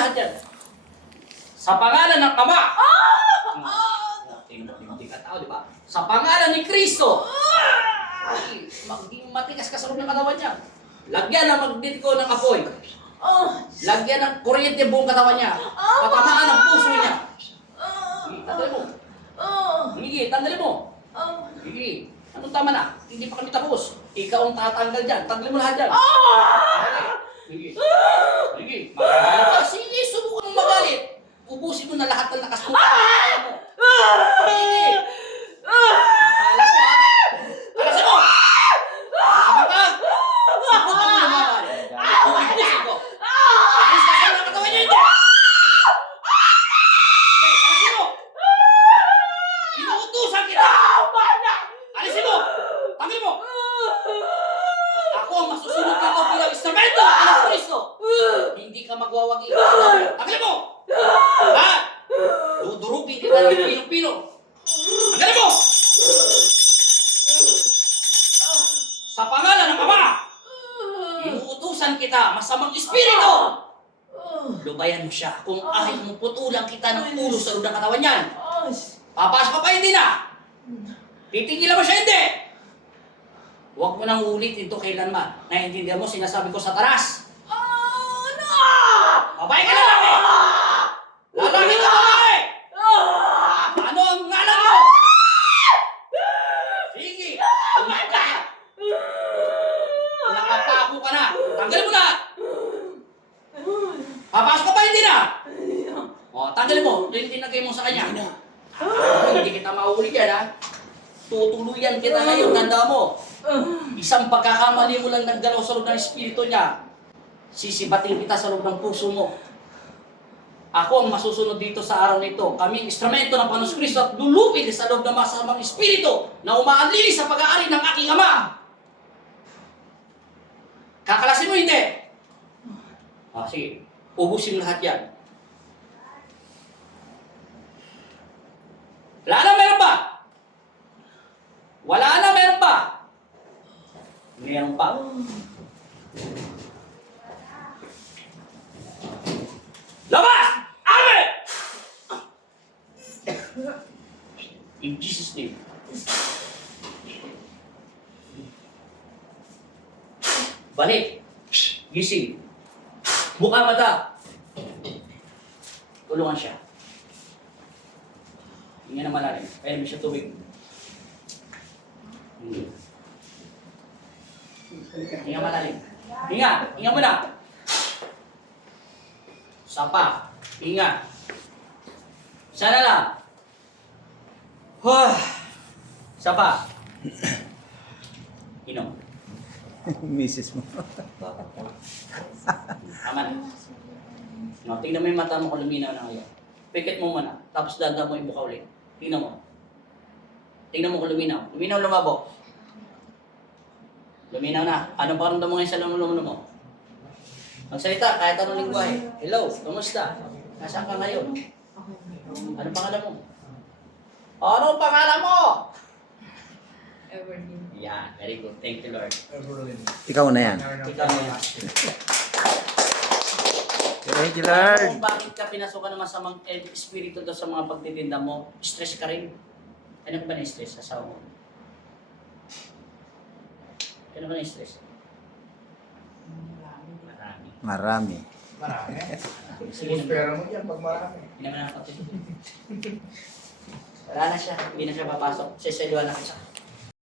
lahat yan. Sa pangalan ng Ama. Ah! Hindi ka tao, di ba? Sa pangalan ni Kristo. Ay, maging matikas ka sa loob ng katawan niya. Lagyan ng magnetiko ng apoy. Lagyan ng kuryente buong katawan niya. Patamaan ang puso niya. Sige, tanggalin mo. Sige, tanggalin mo. Sige. Anong tama na? Hindi pa kami tapos. Ikaw ang tatanggal dyan. Tanggalin mo lahat dyan. Ka. Sige, subukan mong magalit. Ubusin mo na lahat ng lakas mo. Mo. Sige. Akala mo ha? Alasin mo! Tama ka! Mo yung magalit. Ubusin ko. Alis ka sa mga katawan niya, hindi! Sige, alasin mo! Inuutusan kita! Alisin mo! Tanggalin mo! Ako ang masusunod dito bilang instrumento ng Alas Kristo! Hindi ka magwawagi. Tanggalin mo! Ha? Dudurugin kita ng pinong-pino. Tanggalin mo! Sa pangalan ng Ama, inuutusan kita, masamang espiritu! Lubayan mo siya kung ayaw mo putulang kita ng ulo sa loob ng katawan niyan. Papasok pa hindi na! Titingilan mo siya hindi! Huwag mo nang ulitin ito kailanman. Naiintindihan mo sinasabi ko sa taras. Babae ka lalaki! Lalaki ka babae! Ano ang ngalan mo? Sige! Kumain ka! Nakapako ka na! Tanggalin mo na! Papasok ka pa hindi na! O, tanggalin mo. Ito yung tinagay mo sa kanya. Hindi kita mahuli yan, ha? Tutuluyan kita ngayon, tanda mo. Isang pagkakamali mo lang naggalaw sa loob ng espiritu niya. Sisibating kita sa loob ng puso mo. Ako ang masusunod dito sa araw nito. Kaming instrumento ng Panos Kristo at lulupin sa loob ng masamang espiritu na umaanlili sa pag-aari ng aking ama. Mo hindi. Ah, sige. Ubusin lahat yan. Wala na, meron pa. Wala na, meron pa. Meron pa. Labas! Amen! In Jesus' name. Balik. Gising. Buka mata. Tulungan siya. Hinga na malalim. Kaya mo siya tubig. Hmm. Hinga malalim. Hinga! Hinga mo na! Sapa. Hinga. Sana lang. Huh. Sapa. Misis mo. Tama na. No, tingnan mo yung mata mo kung luminaw na ngayon. Pikit mo muna. Tapos danda mo yung buka ulit. Tingnan mo. Tingnan mo kung luminaw. Luminaw lumabo. Luminaw na. Anong pakiramdam mo ngayon sa lumuluno mo? Magsalita kahit anong lingwahe. Hello, kumusta? Nasaan ka ngayon? Anong pangalan mo? Anong pangalan mo? Yeah, very good. Thank you, Lord. Ikaw na yan. Ikaw na yan. Thank you, Lord. kung bakit ka pinasukan ng masamang espiritu doon sa mga pagtitinda mo? Stress ka rin. Ano ba na-stress sa asawa mo? Ano ba na-stress? Marami. Marami. Marami. Sige na. Pera mo yan pag marami. Hindi naman nakapit. Wala na siya. Hindi na siya papasok. Sisayluan na kita.